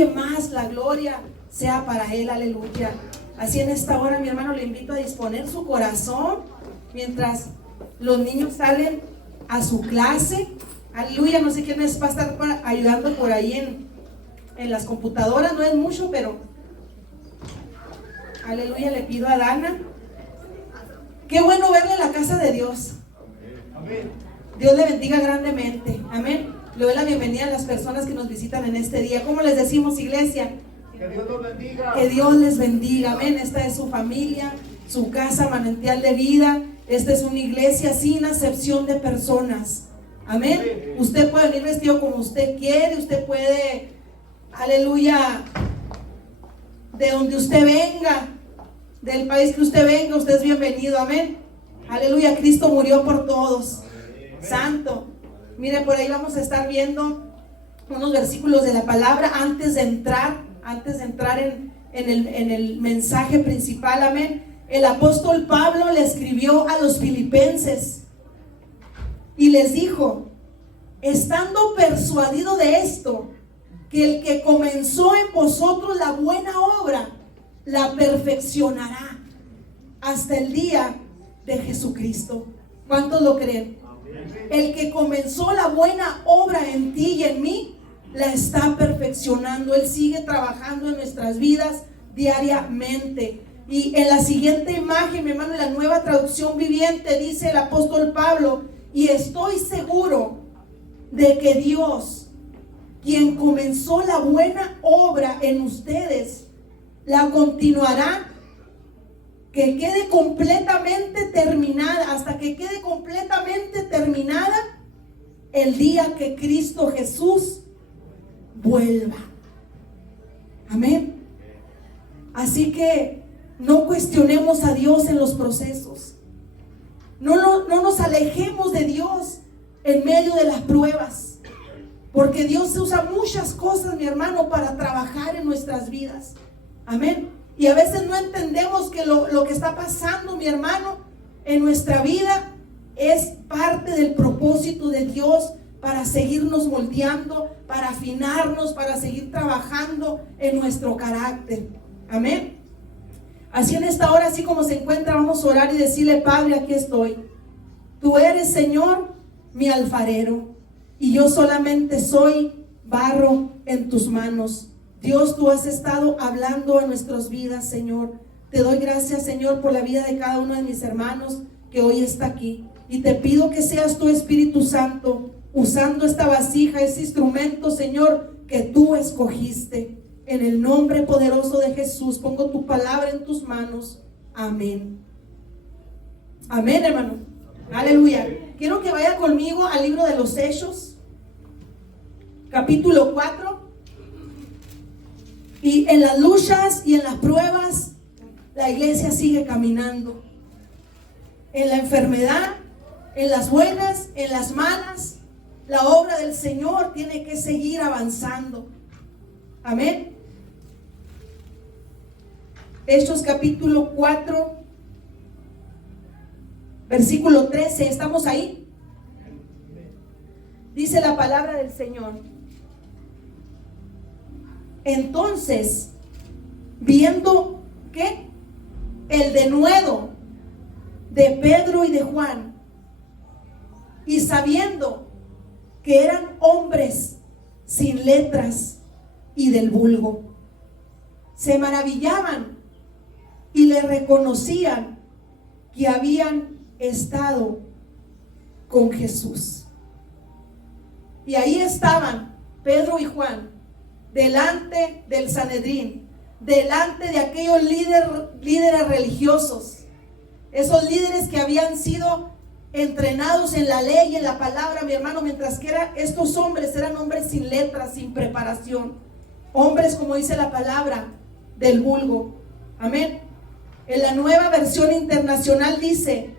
nadie más, la gloria sea para Él, aleluya. Así en esta hora, mi hermano, le invito a disponer su corazón mientras los niños salen a su clase, aleluya. No sé quién les va a estar ayudando por ahí en las computadoras, no es mucho, pero aleluya, le pido a Dana. Qué bueno verle en la casa de Dios. Dios le bendiga grandemente, amén. Le doy la bienvenida a las personas que nos visitan en este día. ¿Cómo les decimos, iglesia? Que Dios los bendiga. Que Dios les bendiga, amén. Esta es su familia, su casa, manantial de vida. Esta es una iglesia sin acepción de personas, amén. Usted puede venir vestido como usted quiere, usted puede, aleluya, de donde usted venga, del país que usted venga, usted es bienvenido, amén. Aleluya, Cristo murió por todos. Santo. Mire, por ahí vamos a estar viendo unos versículos de la palabra antes de entrar en el mensaje principal, amén. El apóstol Pablo le escribió a los filipenses y les dijo: estando persuadido de esto, que el que comenzó en vosotros la buena obra, la perfeccionará hasta el día de Jesucristo. ¿Cuántos lo creen? El que comenzó la buena obra en ti y en mí, la está perfeccionando. Él sigue trabajando en nuestras vidas diariamente. Y en la siguiente imagen, mi hermano, en la Nueva Traducción Viviente, dice el apóstol Pablo: y estoy seguro de que Dios, quien comenzó la buena obra en ustedes, la continuará, que quede completamente terminada, hasta que quede completamente terminada el día que Cristo Jesús vuelva. Amén. Así que no cuestionemos a Dios en los procesos. No nos alejemos de Dios en medio de las pruebas, porque Dios usa muchas cosas, mi hermano, para trabajar en nuestras vidas. Amén. Y a veces no entendemos que lo que está pasando, mi hermano, en nuestra vida es parte del propósito de Dios para seguirnos moldeando, para afinarnos, para seguir trabajando en nuestro carácter. Amén. Así en esta hora, así como se encuentra, vamos a orar y decirle: Padre, aquí estoy. Tú eres, Señor, mi alfarero, y yo solamente soy barro en tus manos. Dios, tú has estado hablando en nuestras vidas, Señor. Te doy gracias, Señor, por la vida de cada uno de mis hermanos que hoy está aquí. Y te pido que seas tu Espíritu Santo usando esta vasija, ese instrumento, Señor, que tú escogiste. En el nombre poderoso de Jesús, pongo tu palabra en tus manos. Amén. Amén, hermano. Aleluya. Quiero que vaya conmigo al libro de los Hechos, capítulo 4. Y en las luchas y en las pruebas, la iglesia sigue caminando. En la enfermedad, en las buenas, en las malas, la obra del Señor tiene que seguir avanzando. Amén. Hechos capítulo 4, versículo 13. ¿Estamos ahí? Dice la palabra del Señor: entonces, viendo ¿qué? El denuedo de Pedro y de Juan, y sabiendo que eran hombres sin letras y del vulgo, se maravillaban y le reconocían que habían estado con Jesús. Y ahí estaban Pedro y Juan delante del Sanedrín, delante de aquellos líderes religiosos, esos líderes que habían sido entrenados en la ley y en la palabra, mi hermano, mientras que estos hombres eran hombres sin letras, sin preparación, hombres, como dice la palabra, del vulgo. Amén. En la Nueva Versión Internacional dice: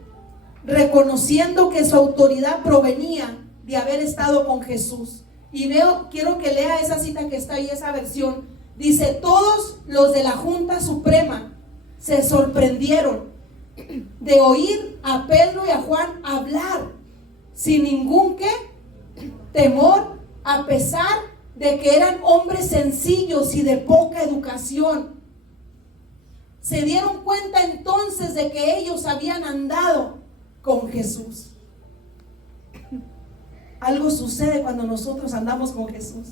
reconociendo que su autoridad provenía de haber estado con Jesús. Y quiero que lea esa cita que está ahí, esa versión. Dice: todos los de la Junta Suprema se sorprendieron de oír a Pedro y a Juan hablar sin ningún temor, a pesar de que eran hombres sencillos y de poca educación. Se dieron cuenta entonces de que ellos habían andado con Jesús. Algo sucede cuando nosotros andamos con Jesús.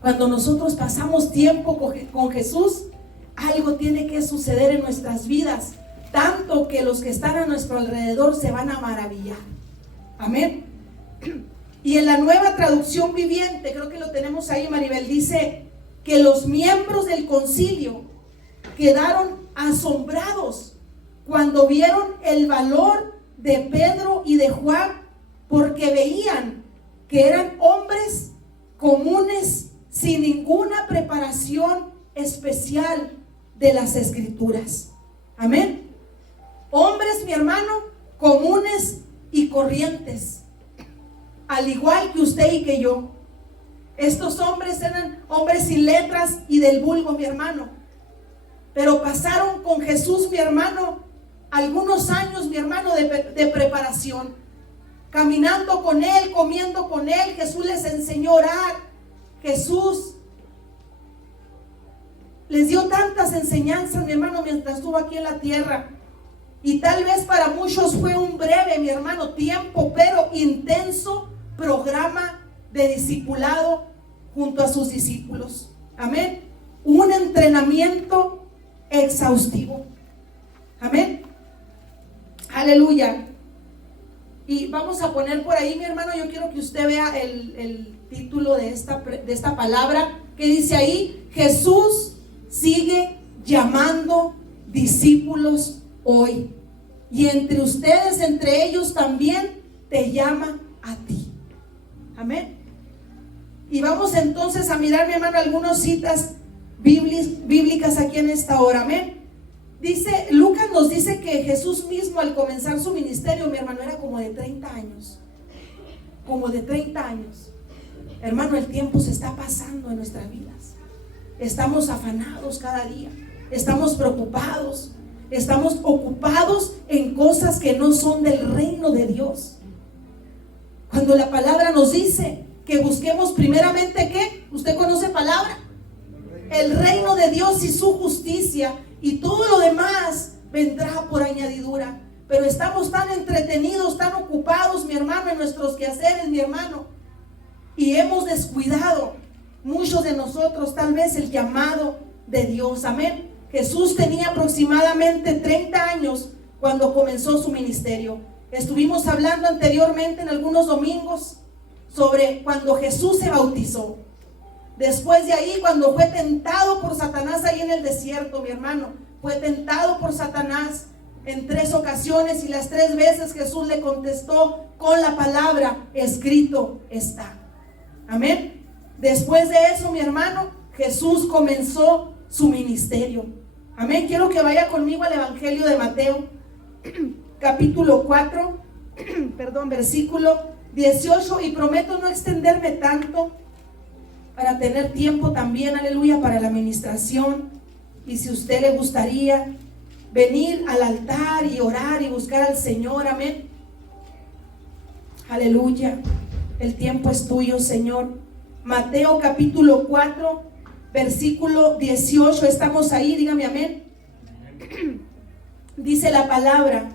Cuando nosotros pasamos tiempo con Jesús, algo tiene que suceder en nuestras vidas, tanto que los que están a nuestro alrededor se van a maravillar. Amén. Y en la Nueva Traducción Viviente, creo que lo tenemos ahí, Maribel, dice que los miembros del concilio quedaron asombrados cuando vieron el valor de Pedro y de Juan, porque veían que eran hombres comunes sin ninguna preparación especial de las Escrituras. Amén. Hombres, mi hermano, comunes y corrientes, al igual que usted y que yo. Estos hombres eran hombres sin letras y del vulgo, mi hermano, pero pasaron con Jesús, mi hermano, algunos años, mi hermano, de preparación, caminando con Él, comiendo con Él. Jesús les enseñó a orar. Jesús les dio tantas enseñanzas, mi hermano, mientras estuvo aquí en la tierra. Y tal vez para muchos fue un breve, mi hermano, tiempo, pero intenso programa de discipulado junto a sus discípulos. Amén. Un entrenamiento exhaustivo. Amén. Aleluya. Y vamos a poner por ahí, mi hermano, yo quiero que usted vea el título de esta palabra, que dice ahí: Jesús sigue llamando discípulos hoy, y entre ustedes, entre ellos también te llama a ti. Amén. Y vamos entonces a mirar, mi hermano, algunas citas bíblicas aquí en esta hora. Amén. Dice, Lucas nos dice que Jesús mismo, al comenzar su ministerio, mi hermano, era como de 30 años. Como de 30 años. Hermano, el tiempo se está pasando en nuestras vidas. Estamos afanados cada día. Estamos preocupados. Estamos ocupados en cosas que no son del reino de Dios. Cuando la palabra nos dice que busquemos primeramente, ¿qué? ¿Usted conoce palabra? El reino de Dios y su justicia, y todo lo demás vendrá por añadidura. Pero estamos tan entretenidos, tan ocupados, mi hermano, en nuestros quehaceres, mi hermano, y hemos descuidado, muchos de nosotros, tal vez el llamado de Dios. Amén. Jesús tenía aproximadamente 30 años cuando comenzó su ministerio. Estuvimos hablando anteriormente en algunos domingos sobre cuando Jesús se bautizó. Después de ahí, cuando fue tentado por Satanás ahí en el desierto, mi hermano, fue tentado por Satanás en 3 ocasiones, y las 3 veces Jesús le contestó con la palabra: escrito está. Amén. Después de eso, mi hermano, Jesús comenzó su ministerio. Amén. Quiero que vaya conmigo al Evangelio de Mateo, capítulo 4, versículo 18, y prometo no extenderme tanto para tener tiempo también, aleluya, para la administración. Y si a usted le gustaría venir al altar y orar y buscar al Señor, amén, aleluya, el tiempo es tuyo, Señor. Mateo capítulo 4, versículo 18, estamos ahí, dígame amén. Dice la palabra,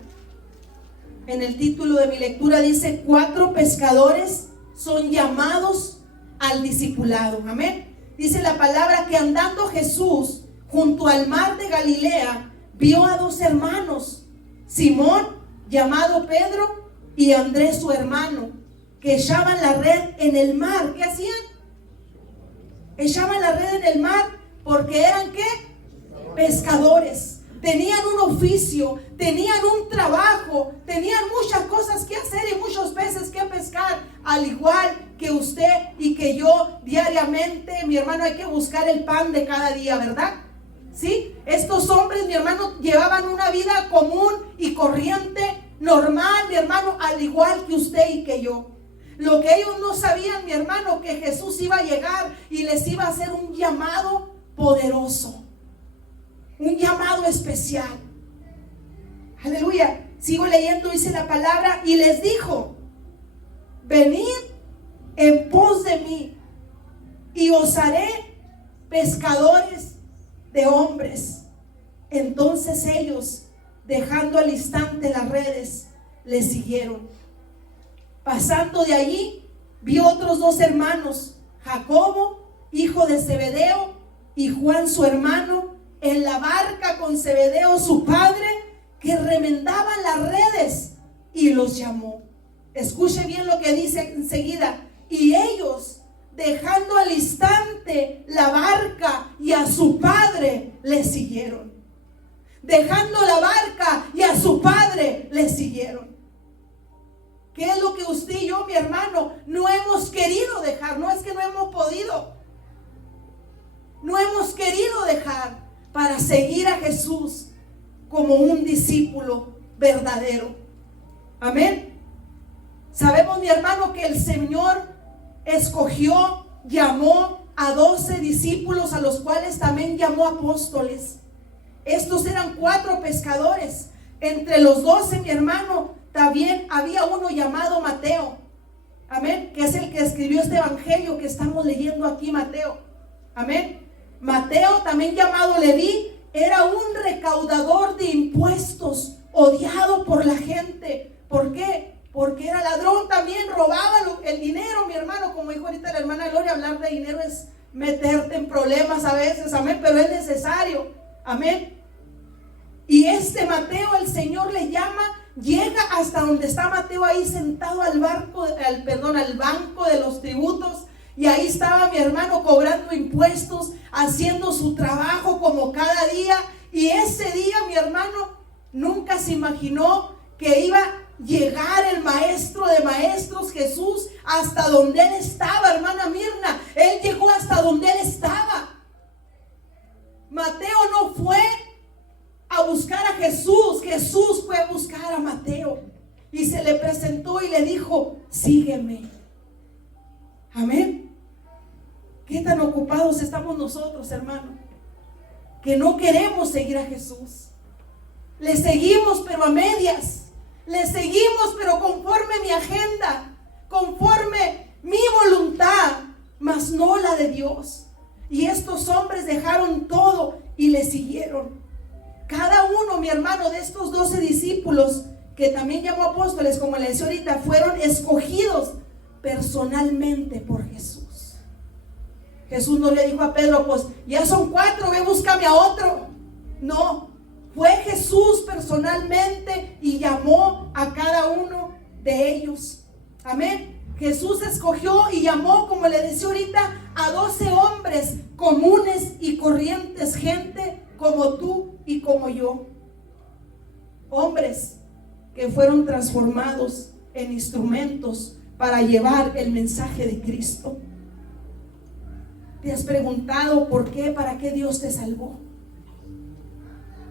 en el título de mi lectura dice: 4 pescadores son llamados al discipulado. Amén. Dice la palabra que andando Jesús junto al mar de Galilea, vio a 2 hermanos, Simón, llamado Pedro, y Andrés su hermano, que echaban la red en el mar. ¿Qué hacían? Echaban la red en el mar porque eran, ¿qué? Pescadores. Tenían un oficio, tenían un trabajo, tenían muchas cosas que hacer y muchos peces que pescar, al igual que usted y que yo diariamente, mi hermano. Hay que buscar el pan de cada día, ¿verdad? ¿Sí? Estos hombres, mi hermano, llevaban una vida común y corriente, normal, mi hermano, al igual que usted y que yo. Lo que ellos no sabían, mi hermano, que Jesús iba a llegar y les iba a hacer un llamado poderoso, un llamado especial. Aleluya. Sigo leyendo, dice la palabra: y les dijo: venid en pos de mí, y os haré pescadores de hombres. Entonces ellos, dejando al instante las redes, le siguieron. Pasando de allí, vio otros dos hermanos, Jacobo, hijo de Zebedeo, y Juan su hermano, en la barca con Zebedeo su padre, que remendaban las redes, y los llamó. Escuche bien lo que dice enseguida. Y ellos, dejando al instante la barca y a su padre, le siguieron. Dejando la barca y a su padre, le siguieron. ¿Qué es lo que usted y yo, mi hermano, no hemos querido dejar? No es que no hemos podido. No hemos querido dejar para seguir a Jesús como un discípulo verdadero. Amén. Sabemos, mi hermano, que el Señor escogió, llamó a 12 discípulos, a los cuales también llamó apóstoles. Estos eran 4 pescadores. Entre los 12, mi hermano, también había uno llamado Mateo. Amén. Que es el que escribió este evangelio que estamos leyendo aquí, Mateo. Amén. Mateo, también llamado Leví, era un recaudador de impuestos, odiado por la gente. ¿Por qué? Porque era ladrón, también robaba el dinero, mi hermano. Como dijo ahorita la hermana Gloria, hablar de dinero es meterte en problemas a veces, amén, pero es necesario, amén. Y este Mateo, el Señor le llama, llega hasta donde está Mateo ahí sentado al banco de los tributos. Y ahí estaba mi hermano cobrando impuestos, haciendo su trabajo como cada día. Y ese día mi hermano nunca se imaginó que iba a llegar el maestro de maestros, Jesús, hasta donde él estaba, hermana Mirna. Él llegó hasta donde él estaba. Mateo no fue a buscar a Jesús, Jesús fue a buscar a Mateo. Y se le presentó y le dijo: sígueme. Amén. ¿Qué tan ocupados estamos nosotros, hermano? Que no queremos seguir a Jesús. Le seguimos, pero a medias. Le seguimos, pero conforme mi agenda, conforme mi voluntad, mas no la de Dios. Y estos hombres dejaron todo y le siguieron. Cada uno, mi hermano, de estos 12 discípulos, que también llamó apóstoles, como le decía ahorita, fueron escogidos personalmente por Jesús. Jesús no le dijo a Pedro: pues ya son 4, ve, búscame a otro. No, fue Jesús personalmente y llamó a cada uno de ellos. Amén. Jesús escogió y llamó, como le decía ahorita, a 12 hombres comunes y corrientes, gente como tú y como yo. Hombres que fueron transformados en instrumentos para llevar el mensaje de Cristo. ¿Te has preguntado por qué, para qué Dios te salvó?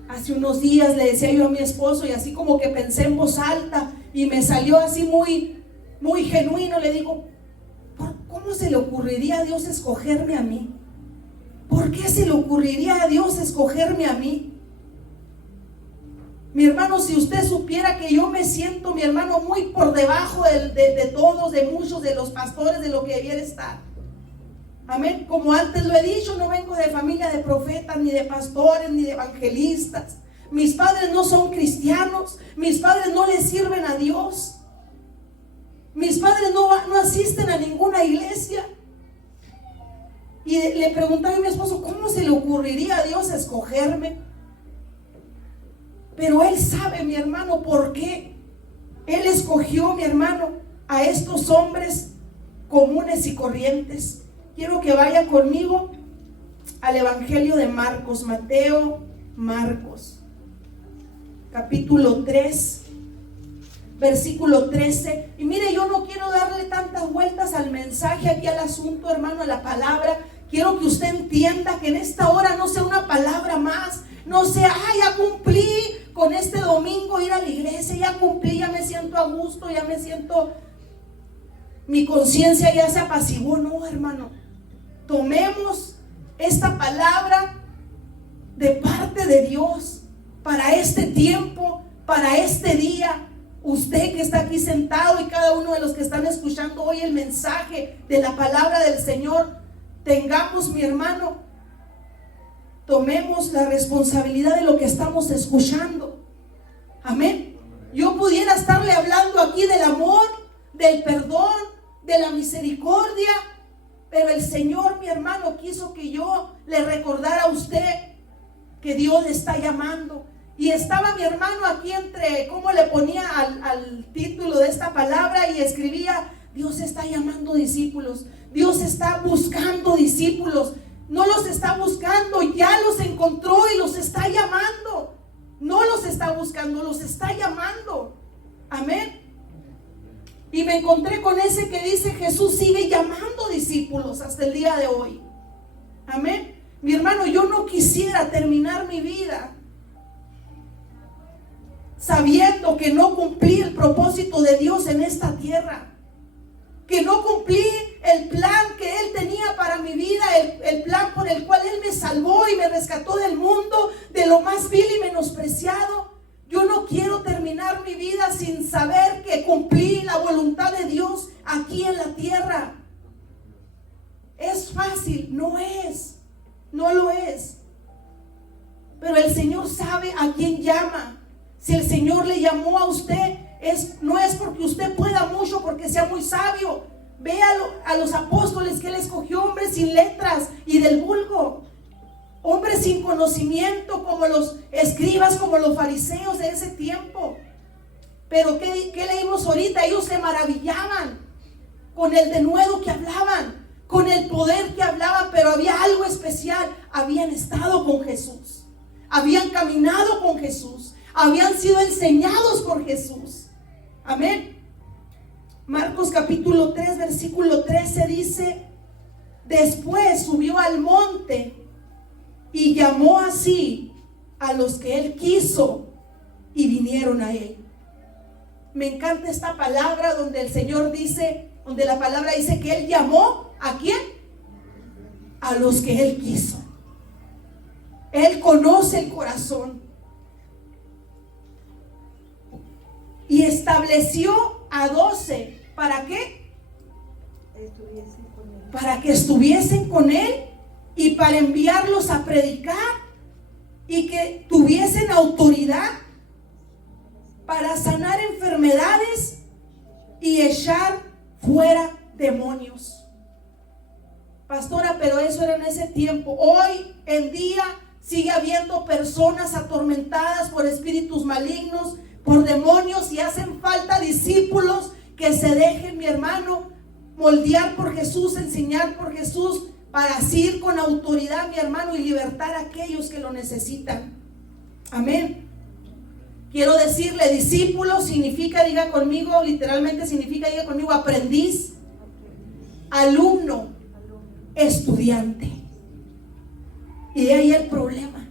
Hace unos días le decía yo a mi esposo, y así como que pensé en voz alta y me salió así muy genuino, le digo: ¿cómo se le ocurriría a Dios escogerme a mí? ¿Por qué se le ocurriría a Dios escogerme a mí? Mi hermano, si usted supiera que yo me siento, mi hermano, muy por debajo de todos, de muchos, de los pastores, de lo que debiera estar. Amén. Como antes lo he dicho, no vengo de familia de profetas, ni de pastores, ni de evangelistas. Mis padres no son cristianos. Mis padres no le sirven a Dios. Mis padres no asisten a ninguna iglesia. Y le preguntaba a mi esposo: ¿cómo se le ocurriría a Dios escogerme? Pero Él sabe, mi hermano, por qué. Él escogió, mi hermano, a estos hombres comunes y corrientes. Quiero que vaya conmigo al Evangelio de Marcos, Mateo, Marcos, capítulo 3, versículo 13. Y mire, yo no quiero darle tantas vueltas al mensaje, aquí al asunto, hermano, a la palabra. Quiero que usted entienda que en esta hora no sea una palabra más, no sea: ya cumplí con este domingo ir a la iglesia, ya cumplí, ya me siento a gusto, ya me siento, mi conciencia ya se apaciguó. No, hermano. Tomemos esta palabra de parte de Dios para este tiempo, para este día. Usted que está aquí sentado y cada uno de los que están escuchando hoy el mensaje de la palabra del Señor, tengamos, mi hermano, tomemos la responsabilidad de lo que estamos escuchando. Amén. Yo pudiera estarle hablando aquí del amor, del perdón, de la misericordia, pero el Señor, mi hermano, quiso que yo le recordara a usted que Dios le está llamando. Y estaba mi hermano aquí entre, ¿cómo le ponía al título de esta palabra? Y escribía: Dios está llamando discípulos. Dios está buscando discípulos. No los está buscando, ya los encontró y los está llamando. No los está buscando, los está llamando. Amén. Y me encontré con ese que dice: Jesús sigue llamando discípulos hasta el día de hoy. Amén. Mi hermano, yo no quisiera terminar mi vida sabiendo que no cumplí el propósito de Dios en esta tierra, que no cumplí el plan que Él tenía para mi vida, el plan por el cual Él me salvó y me rescató del mundo, de lo más vil y menospreciado. Yo no quiero terminar mi vida sin saber que cumplí la voluntad de Dios aquí en la tierra. ¿Es fácil? No es, no lo es. Pero el Señor sabe a quién llama. Si el Señor le llamó a usted, no es porque usted pueda mucho, porque sea muy sabio. Ve a los apóstoles que Él escogió, hombres sin letras y del vulgo, hombres sin conocimiento, como los escribas, como los fariseos de ese tiempo. Pero ¿qué leímos ahorita? Ellos se maravillaban con el denuedo que hablaban, con el poder que hablaban, pero había algo especial. Habían estado con Jesús, habían caminado con Jesús, habían sido enseñados por Jesús. Amén. Marcos capítulo 3 versículo 13 dice: después subió al monte y llamó así a los que Él quiso y vinieron a Él. Me encanta esta palabra donde el Señor dice, donde la palabra dice que Él llamó ¿a quién? A los que Él quiso. Él conoce el corazón. Y estableció a 12. ¿Para qué? Para que estuviesen con Él y para enviarlos a predicar y que tuviesen autoridad para sanar enfermedades y echar fuera demonios. Pastora, pero eso era en ese tiempo. Hoy en día sigue habiendo personas atormentadas por espíritus malignos, por demonios, y hacen falta discípulos que se dejen, mi hermano, moldear por Jesús, enseñar por Jesús, para así con autoridad, mi hermano, y libertar a aquellos que lo necesitan. Amén. Quiero decirle, discípulo significa, diga conmigo, literalmente significa, diga conmigo, aprendiz, alumno, estudiante. Y de ahí el problema,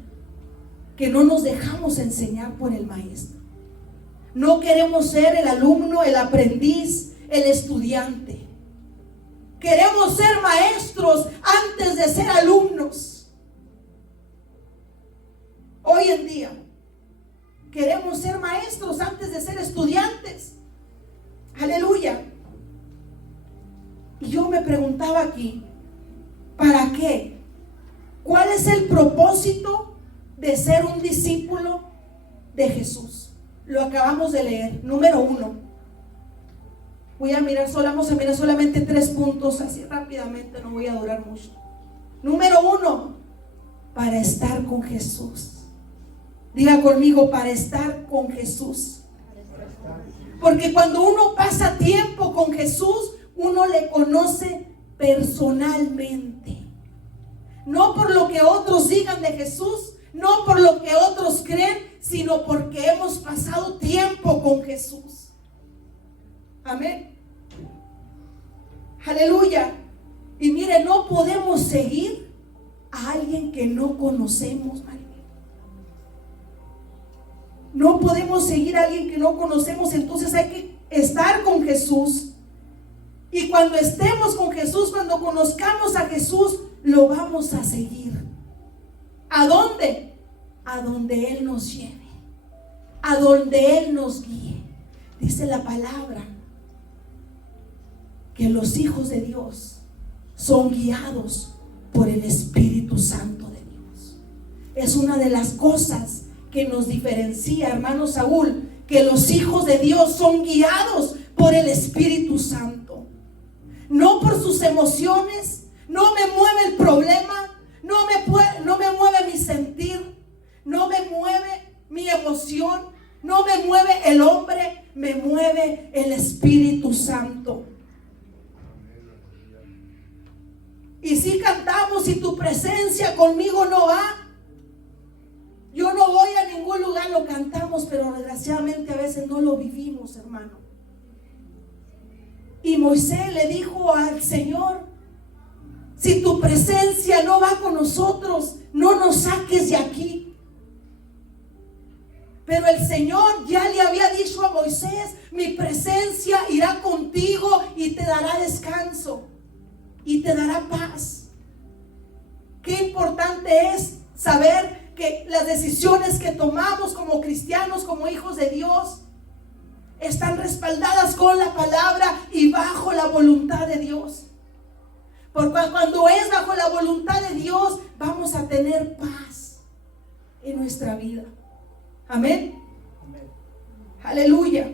que no nos dejamos enseñar por el maestro. No queremos ser el alumno, el aprendiz, el estudiante. Queremos ser maestros antes de ser alumnos. Hoy en día queremos ser maestros antes de ser estudiantes. Aleluya. Y yo me preguntaba aquí, ¿para qué? ¿Cuál es el propósito de ser un discípulo de Jesús? Lo acabamos de leer. Número 1. Vamos a mirar solamente 3 puntos, así rápidamente, no voy a durar mucho. Número 1, para estar con Jesús. Diga conmigo, para estar con Jesús. Porque cuando uno pasa tiempo con Jesús, uno le conoce personalmente. No por lo que otros digan de Jesús, no por lo que otros creen, sino porque hemos pasado tiempo con Jesús. Amén. Aleluya. Y mire, no podemos seguir a alguien que no conocemos, María. No podemos seguir a alguien que no conocemos. Entonces hay que estar con Jesús. Y cuando estemos con Jesús, cuando conozcamos a Jesús, lo vamos a seguir. ¿A dónde? A donde Él nos lleve, a donde Él nos guíe. Dice la palabra que los hijos de Dios son guiados por el Espíritu Santo de Dios. Es una de las cosas que nos diferencia, hermano Saúl, que los hijos de Dios son guiados por el Espíritu Santo, no por sus emociones. No me mueve el problema, no me mueve mi sentir, no me mueve mi emoción, no me mueve el hombre, me mueve el Espíritu Santo. Y si cantamos, y tu presencia conmigo no va, yo no voy a ningún lugar, lo cantamos, pero desgraciadamente a veces no lo vivimos, hermano. Y Moisés le dijo al Señor: si tu presencia no va con nosotros, no nos saques de aquí. Pero el Señor ya le había dicho a Moisés: mi presencia irá contigo y te dará descanso y te dará paz. Qué importante es saber que las decisiones que tomamos como cristianos, como hijos de Dios, están respaldadas con la palabra y bajo la voluntad de Dios. Porque cuando es bajo la voluntad de Dios, vamos a tener paz en nuestra vida. Amén. Amén. Aleluya.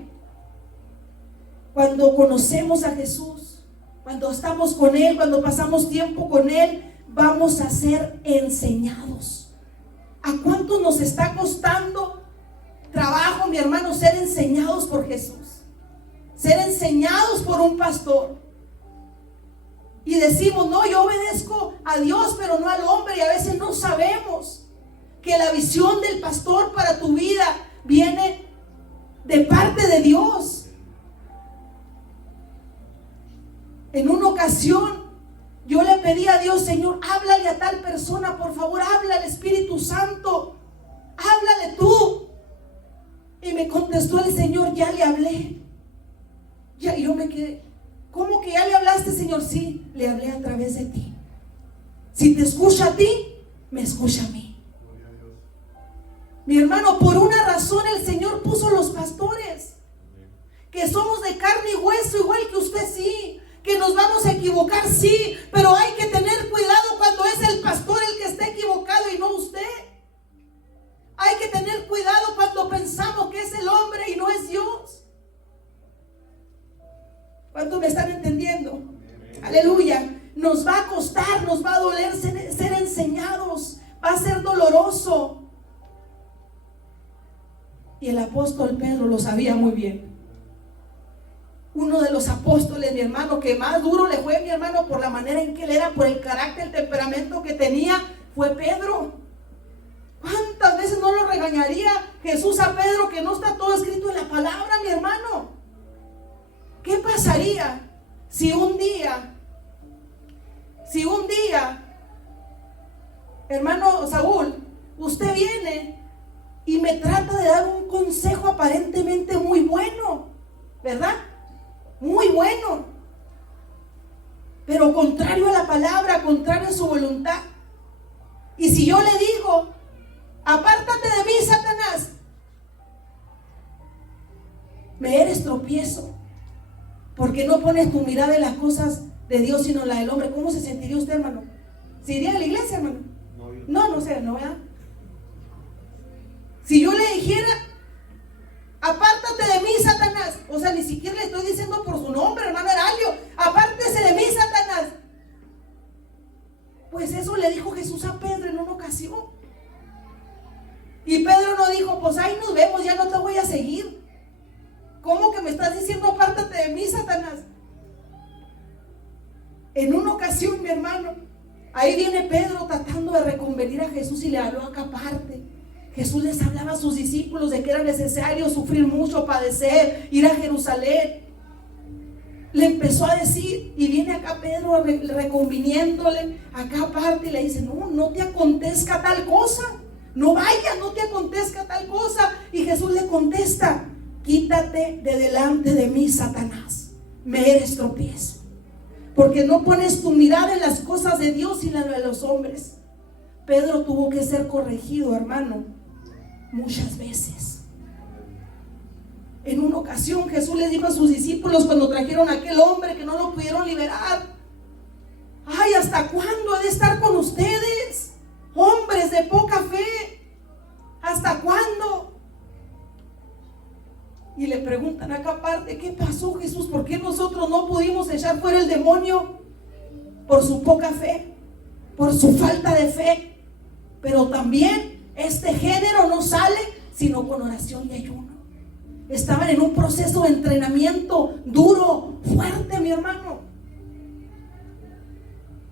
Cuando conocemos a Jesús, cuando estamos con Él, cuando pasamos tiempo con Él, vamos a ser enseñados. ¿A cuánto nos está costando trabajo, mi hermano, ser enseñados por Jesús? Ser enseñados por un pastor. Y decimos: no, yo obedezco a Dios, pero no al hombre. Y a veces no sabemos que la visión del pastor para tu vida viene de parte de Dios. En una ocasión yo le pedí a Dios: Señor, háblale a tal persona, por favor, habla al Espíritu Santo, háblale tú. Y me contestó el Señor: ya le hablé. Ya, y yo me quedé: ¿cómo que ya le hablaste, Señor? Sí, le hablé a través de ti. Si te escucha a ti, me escucha a mí. Mi hermano, por una razón el Señor puso los pastores, que somos de carne y hueso, igual que usted, sí, que nos vamos a equivocar, sí, pero hay que tener cuidado cuando es el pastor el que está equivocado y no usted. Hay que tener cuidado cuando pensamos que es el hombre y no es Dios. ¿Cuántos me están entendiendo? Aleluya. Nos va a costar, nos va a doler ser enseñados, va a ser doloroso. Y el apóstol Pedro lo sabía muy bien. Uno de los apóstoles, mi hermano, que más duro le fue, mi hermano, por la manera en que él era, por el carácter, el temperamento que tenía, fue Pedro. ¿Cuántas veces no lo regañaría Jesús a Pedro, que no está todo escrito en la palabra, mi hermano? ¿Qué pasaría si un día, hermano Saúl, usted viene y me trata de dar un consejo aparentemente muy bueno, ¿verdad? Muy bueno, pero contrario a la palabra, contrario a su voluntad? Y si yo le digo: apártate de mí, Satanás, me eres tropiezo, porque no pones tu mirada en las cosas de Dios, sino en la del hombre. ¿Cómo se sentiría usted, hermano? ¿Se iría a la iglesia, hermano? No sé, no, ¿verdad? Si yo le dijera: apártate de mí, Satanás, o sea, ni siquiera le estoy diciendo por su nombre, hermano Heralio, apártese de mí, Satanás. Pues eso le dijo Jesús a Pedro en una ocasión. Y Pedro no dijo: pues ahí nos vemos, ya no te voy a seguir. ¿Cómo que me estás diciendo apártate de mí, Satanás? En una ocasión, mi hermano, ahí viene Pedro tratando de reconvenir a Jesús y le habló acá aparte. Jesús les hablaba a sus discípulos de que era necesario sufrir mucho, padecer, ir a Jerusalén. Le empezó a decir, y viene acá Pedro reconviniéndole acá aparte, y le dice: no te acontezca tal cosa, no vayas, no te acontezca tal cosa. Y Jesús le contesta: quítate de delante de mí, Satanás, me eres tropiezo, porque no pones tu mirada en las cosas de Dios y en las de los hombres. Pedro tuvo que ser corregido, hermano, muchas veces. En una ocasión Jesús les dijo a sus discípulos, cuando trajeron a aquel hombre que no lo pudieron liberar, Ay, ¿hasta cuándo he de estar con ustedes? Hombres de poca fe. ¿Hasta cuándo? Y le preguntan acá aparte, ¿qué pasó, Jesús? ¿Por qué nosotros no pudimos echar fuera el demonio? Por su poca fe, por su falta de fe. Pero también este género no sale sino con oración y ayuno. Estaban en un proceso de entrenamiento duro, fuerte, mi hermano.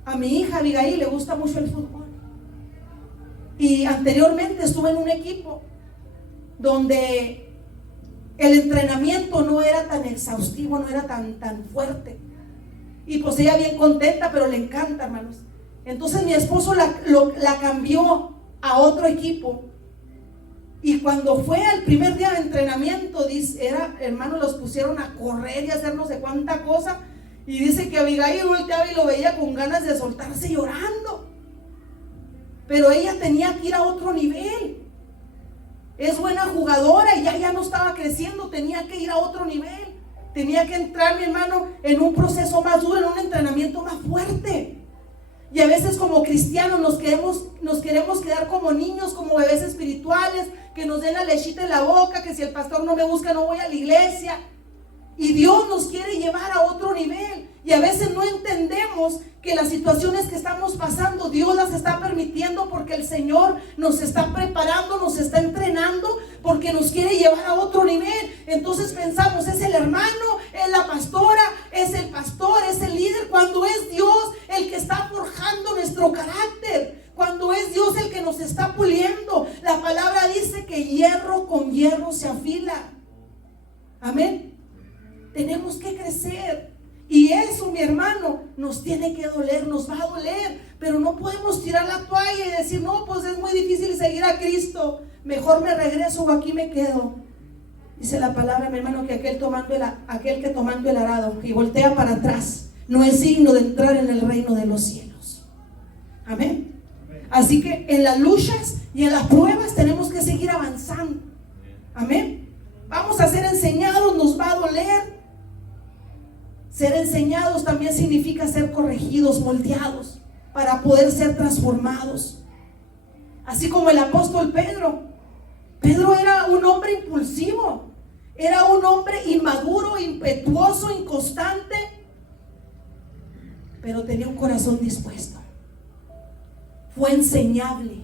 A mi hija Abigail le gusta mucho el fútbol. Y anteriormente estuve en un equipo donde el entrenamiento no era tan exhaustivo, no era tan fuerte. Y pues ella bien contenta, pero le encanta, hermanos. Entonces mi esposo la cambió a otro equipo. Y cuando fue al primer día de entrenamiento, hermanos, los pusieron a correr y a hacer no sé cuánta cosa. Y dice que Abigail volteaba y lo veía con ganas de soltarse llorando. Pero ella tenía que ir a otro nivel. Es buena jugadora y ya no estaba creciendo, tenía que ir a otro nivel. Tenía que entrar, mi hermano, en un proceso más duro, en un entrenamiento más fuerte. Y a veces como cristianos nos queremos quedar como niños, como bebés espirituales, que nos den la lechita en la boca, que si el pastor no me busca no voy a la iglesia. Y Dios nos quiere llevar a otro nivel. Y a veces no entendemos que las situaciones que estamos pasando, Dios las está permitiendo porque el Señor nos está preparando, nos está entrenando, porque nos quiere llevar a otro nivel. Entonces pensamos, es el hermano, es la pastora, es el pastor, es el líder, cuando es Dios el que está forjando nuestro carácter, cuando es Dios el que nos está puliendo. La palabra dice que hierro con hierro se afila. Amén. Tenemos que crecer. Y eso, mi hermano, nos tiene que doler, nos va a doler. Pero no podemos tirar la toalla y decir, no, pues es muy difícil seguir a Cristo, mejor me regreso o aquí me quedo. Dice la palabra, mi hermano, que aquel que tomando el arado y voltea para atrás no es digno de entrar en el reino de los cielos. Amén. Así que en las luchas y en las pruebas tenemos que seguir avanzando. Amén. Vamos a ser enseñados, nos va a doler. Ser enseñados también significa ser corregidos, moldeados, para poder ser transformados. Así como el apóstol Pedro. Pedro era un hombre impulsivo, era un hombre inmaduro, impetuoso, inconstante, pero tenía un corazón dispuesto. Fue enseñable,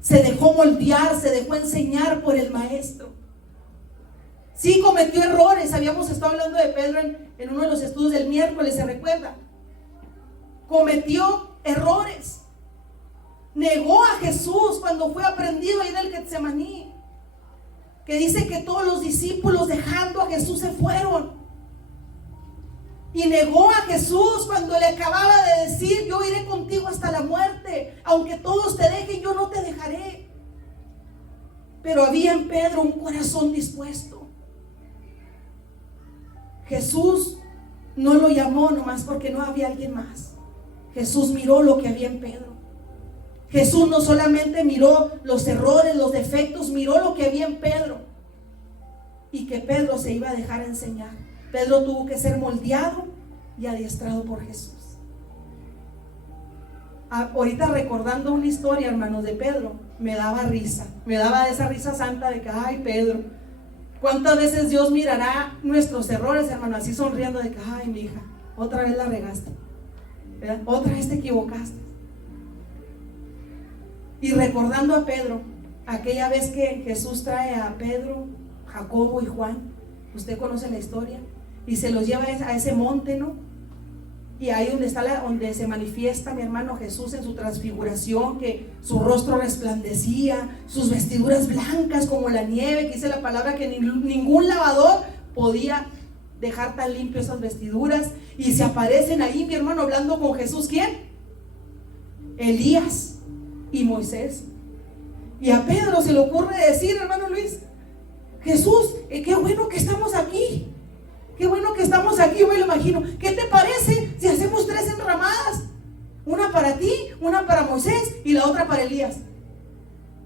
se dejó moldear, se dejó enseñar por el maestro. Sí, cometió errores. Habíamos estado hablando de Pedro en uno de los estudios del miércoles, ¿se recuerda? Cometió errores. Negó a Jesús cuando fue aprendido ahí en el Getsemaní, que dice que todos los discípulos dejando a Jesús se fueron. Y negó a Jesús cuando le acababa de decir, yo iré contigo hasta la muerte, aunque todos te dejen, yo no te dejaré. Pero había en Pedro un corazón dispuesto. Jesús no lo llamó nomás porque no había alguien más. Jesús miró lo que había en Pedro. Jesús no solamente miró los errores, los defectos, miró lo que había en Pedro. Y que Pedro se iba a dejar enseñar. Pedro tuvo que ser moldeado y adiestrado por Jesús. Ahorita recordando una historia, hermanos, de Pedro, me daba risa. Me daba esa risa santa de que, ay, Pedro, ¿cuántas veces Dios mirará nuestros errores, hermano, así sonriendo de que, ay, mi hija, otra vez la regaste, ¿verdad? Otra vez te equivocaste? Y recordando a Pedro, aquella vez que Jesús trae a Pedro, Jacobo y Juan, usted conoce la historia, y se los lleva a ese monte, ¿no? Y ahí donde se manifiesta, mi hermano, Jesús en su transfiguración, que su rostro resplandecía, sus vestiduras blancas como la nieve, que dice la palabra que ningún lavador podía dejar tan limpio esas vestiduras. Y se aparecen ahí, mi hermano, hablando con Jesús. ¿Quién? Elías y Moisés. Y a Pedro se le ocurre decir, hermano Luis, Jesús, qué bueno que estamos aquí. Qué bueno que estamos aquí, yo me lo imagino. ¿Qué te parece si hacemos 3 enramadas? Una para ti, una para Moisés y la otra para Elías.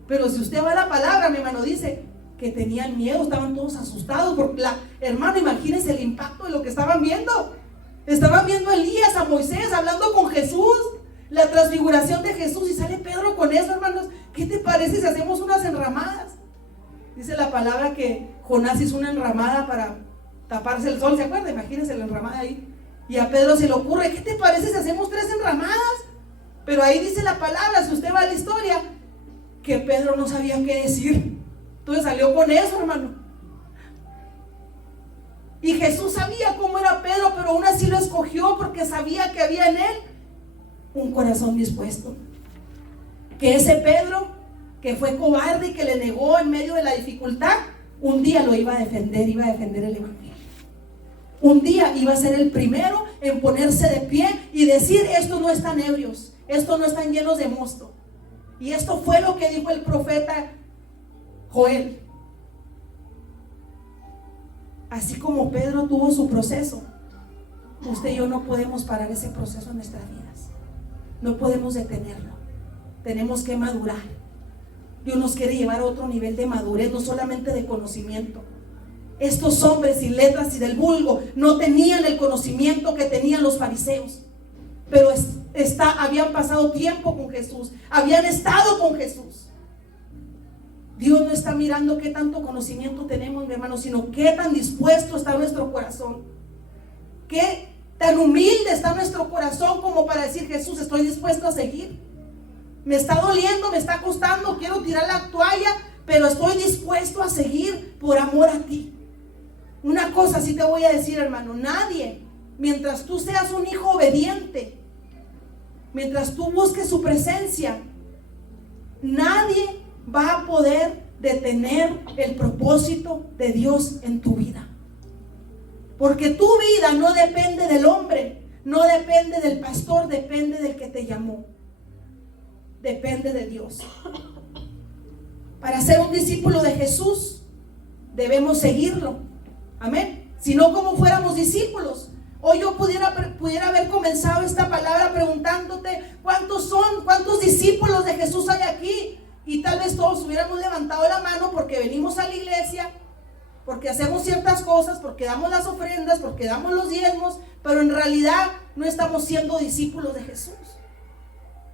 Pero si usted va a la palabra, mi hermano, dice que tenían miedo, estaban todos asustados. Porque hermano, imagínense el impacto de lo que estaban viendo. Estaban viendo a Elías, a Moisés, hablando con Jesús, la transfiguración de Jesús, y sale Pedro con eso, hermanos. ¿Qué te parece si hacemos unas enramadas? Dice la palabra que Jonás hizo una enramada para taparse el sol, ¿se acuerdan? Imagínense la enramada ahí. Y a Pedro se le ocurre, ¿qué te parece si hacemos 3 enramadas? Pero ahí dice la palabra, si usted va a la historia, que Pedro no sabía qué decir. Entonces salió con eso, hermano. Y Jesús sabía cómo era Pedro, pero aún así lo escogió porque sabía que había en él un corazón dispuesto. Que ese Pedro, que fue cobarde y que le negó en medio de la dificultad, un día lo iba a defender el evangelio. Un día iba a ser el primero en ponerse de pie y decir, estos no están ebrios, estos no están llenos de mosto. Y esto fue lo que dijo el profeta Joel. Así como Pedro tuvo su proceso, usted y yo no podemos parar ese proceso en nuestras vidas. No podemos detenerlo. Tenemos que madurar. Dios nos quiere llevar a otro nivel de madurez, no solamente de conocimiento. Estos hombres sin letras y del vulgo no tenían el conocimiento que tenían los fariseos, pero habían pasado tiempo con Jesús, habían estado con Jesús. Dios no está mirando qué tanto conocimiento tenemos, mi hermano, sino qué tan dispuesto está nuestro corazón, qué tan humilde está nuestro corazón como para decir, Jesús, estoy dispuesto a seguir. Me está doliendo, me está costando, quiero tirar la toalla, pero estoy dispuesto a seguir por amor a ti. Una cosa sí te voy a decir, hermano, nadie, mientras tú seas un hijo obediente, mientras tú busques su presencia, nadie va a poder detener el propósito de Dios en tu vida. Porque tu vida no depende del hombre, no depende del pastor, depende del que te llamó. Depende de Dios. Para ser un discípulo de Jesús, debemos seguirlo. Amén. Si no, ¿cómo fuéramos discípulos? Hoy yo pudiera haber comenzado esta palabra preguntándote, ¿cuántos discípulos de Jesús hay aquí? Y tal vez todos hubiéramos levantado la mano porque venimos a la iglesia, porque hacemos ciertas cosas, porque damos las ofrendas, porque damos los diezmos, pero en realidad no estamos siendo discípulos de Jesús.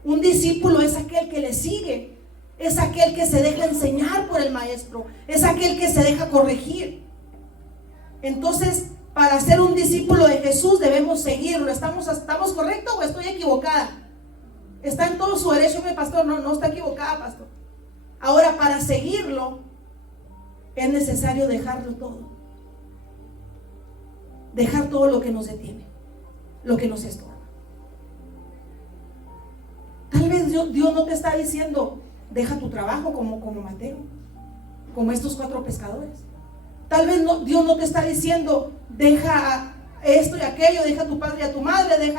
Un discípulo es aquel que le sigue, es aquel que se deja enseñar por el maestro, es aquel que se deja corregir. Entonces, para ser un discípulo de Jesús debemos seguirlo. ¿Estamos correctos o estoy equivocada? Está en todo su derecho, mi pastor. No está equivocada, pastor. Ahora, para seguirlo es necesario dejarlo todo. Dejar todo lo que nos detiene, lo que nos estorba. Tal vez Dios no te está diciendo, deja tu trabajo como Mateo, como estos 4 pescadores. Tal vez Dios no te está diciendo, deja esto y aquello, deja a tu padre y a tu madre,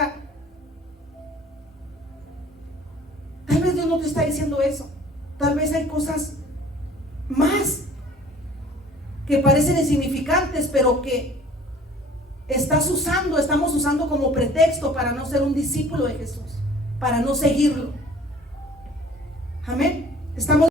Tal vez Dios no te está diciendo eso. Tal vez hay cosas más que parecen insignificantes, pero que estamos usando como pretexto para no ser un discípulo de Jesús, para no seguirlo. Amén. Estamos